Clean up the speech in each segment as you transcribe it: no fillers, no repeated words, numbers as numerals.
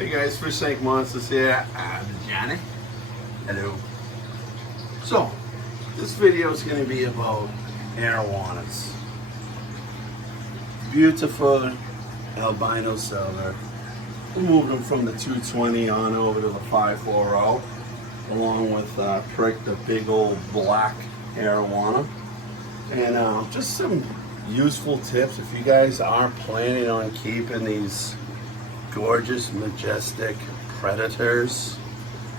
Hey guys, Fish Tank Monsters here. I'm Johnny. Hello. So, this video is going to be about arowanas. Beautiful albino silver. We moved them from the 220 on over to the 540, along with Prick, the big old black arowana. And just some useful tips if you guys are planning on keeping these gorgeous, majestic predators.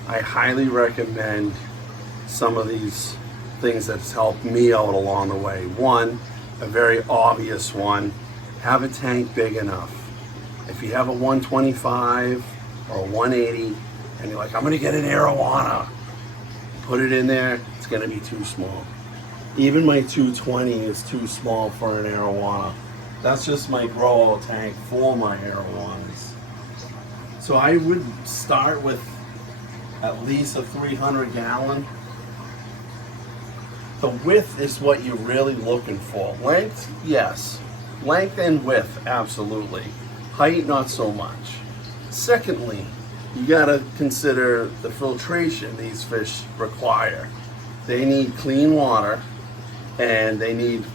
I highly recommend some of these things that's helped me out along the way. One, a very obvious one, have a tank big enough. If you have a 125 or a 180 and you're like, I'm gonna get an arowana, put it in there, it's gonna be too small. Even my 220 is too small for an arowana. That's just my grow out tank for my arowanas. So I would start with at least a 300 gallon. The width is what you're really looking for. Length, yes. Length and width, absolutely. Height, not so much. Secondly, you gotta consider the filtration these fish require. They need clean water and they need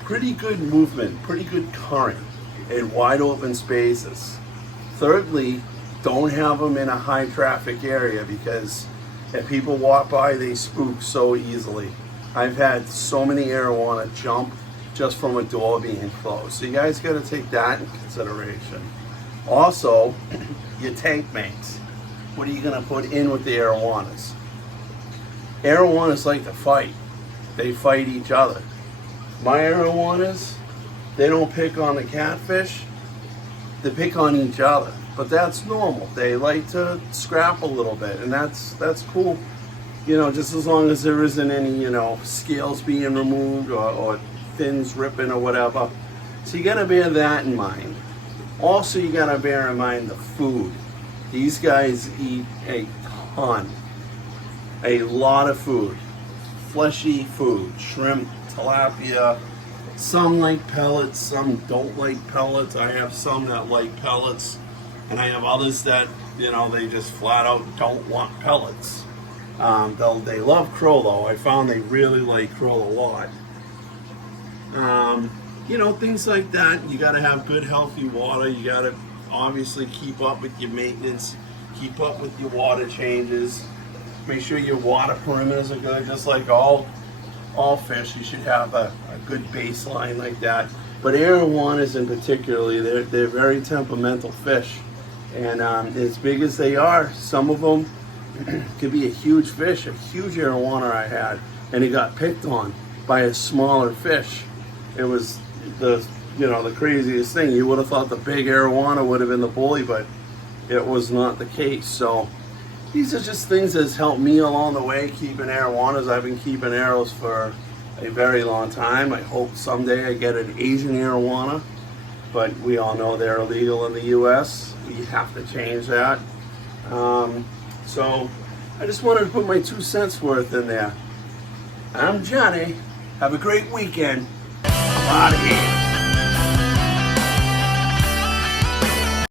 pretty good movement, pretty good current in wide open spaces. Thirdly, don't have them in a high traffic area because if people walk by, they spook so easily. I've had so many arowana jump just from a door being closed. So you guys got to take that in consideration. Also, your tank mates. What are you going to put in with the arowanas? Arowanas like to fight. They fight each other. My arowanas, they don't pick on the catfish. They pick on each other. But that's normal. They like to scrap a little bit, and that's cool. You know, just as long as there isn't any, you know, scales being removed or fins ripping or whatever. So you gotta bear that in mind. Also, you gotta bear in mind the food. These guys eat a ton, a lot of food, fleshy food, shrimp, tilapia. Some like pellets, some don't like pellets. I have some that like pellets. And I have others that, you know, they just flat out don't want pellets. They love krill though. I found they really like krill a lot. You know, things like that. You gotta have good healthy water. You gotta obviously keep up with your maintenance, keep up with your water changes. Make sure your water perimeters are good, just like all fish. You should have a good baseline like that. But arowanas in particular, they're very temperamental fish. And as big as they are, some of them could be a huge fish. A huge arowana I had, and he got picked on by a smaller fish. It was the craziest thing. You would have thought the big arowana would have been the bully, but it was not the case. So these are just things that's helped me along the way keeping arowanas. I've been keeping arrows for a very long time. I hope someday I get an Asian arowana, but we all know they're illegal in the U.S. We have to change that. So I just wanted to put my 2 cents worth in there. I'm Johnny. Have a great weekend. I'm out of here.